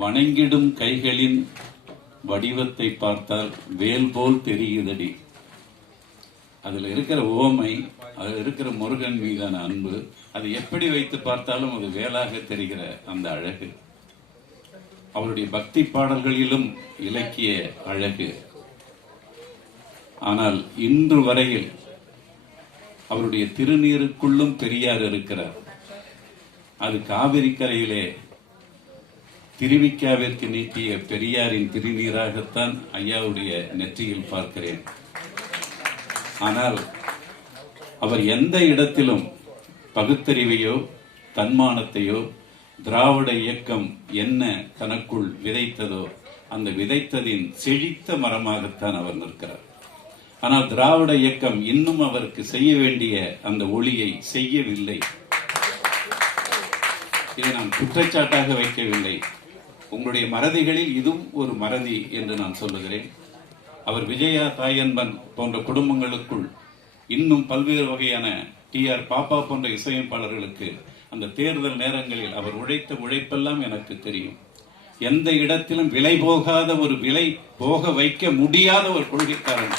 வணங்கிடும் கைகளின் வடிவத்தை பார்த்தால் வேல் போல் தெரியுதடி. அதுல இருக்கிற ஓமை, அதுல இருக்கிற முருகன் மீதான அன்பு, அது எப்படி வைத்து பார்த்தாலும் அது வேலாக தெரிகிற அந்த அழகு, அவருடைய பக்தி பாடல்களிலும் இலக்கிய அழகு. ஆனால் இன்று வரையில் அவருடைய திருநீருக்குள்ளும் பெரியார் இருக்கிறார். அது காவிரி கரையிலே திருவிக்காவிற்கு நீட்டிய பெரியாரின் திருநீராகத்தான் ஐயாவுடைய நெற்றியில் பார்க்கிறேன். ஆனால் அவர் எந்த இடத்திலும் பகுத்தறிவையோ தன்மானத்தையோ திராவிட இயக்கம் என்ன தனக்குள் விதைத்ததோ அந்த விதைத்ததின் செழித்த மரமாகத்தான் அவர் நிற்கிறார். ஆனால் திராவிட இயக்கம் இன்னும் அவருக்கு செய்ய வேண்டிய அந்த ஒளியை செய்யவில்லை. இதை நான் குற்றச்சாட்டாக வைக்கவில்லை. உங்களுடைய மறதிகளில் இதுவும் ஒரு மறதி என்று நான் சொல்லுகிறேன். அவர் விஜயா தாயன்பன் போன்ற குடும்பங்களுக்குள் இன்னும் பல்வேறு வகையான TR பாப்பா போன்ற இசையமைப்பாளர்களுக்கு அந்த தேர்தல் நேரங்களில் அவர் உழைத்த உழைப்பெல்லாம் எனக்கு தெரியும். எந்த இடத்திலும் விலை போகாத ஒரு விலை போக வைக்க முடியாத ஒரு கொள்கைக்காரன்,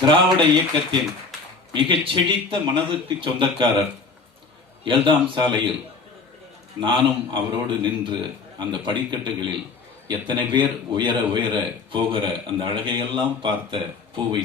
திராவிட இயக்கத்தின் மிகச் செழித்த மனதுக்கு சொந்தக்காரர். எல்தாம் சாலையில் நானும் அவரோடு நின்று அந்த படிக்கட்டுகளில் எத்தனை பேர் உயர உயர போகிற அந்த அழகையெல்லாம் பார்த்த பூவை